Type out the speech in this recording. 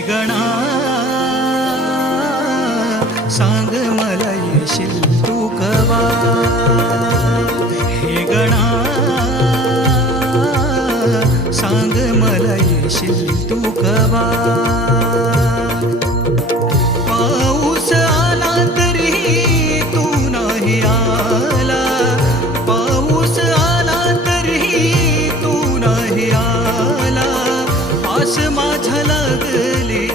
गणा सांग मला येशील तू कवा, हे गणा सांग मला येशील तू कवा. पाऊस आला तरी तू नाही आला, पाऊस आला तरी तू नाही आला, आस माझ्या लागली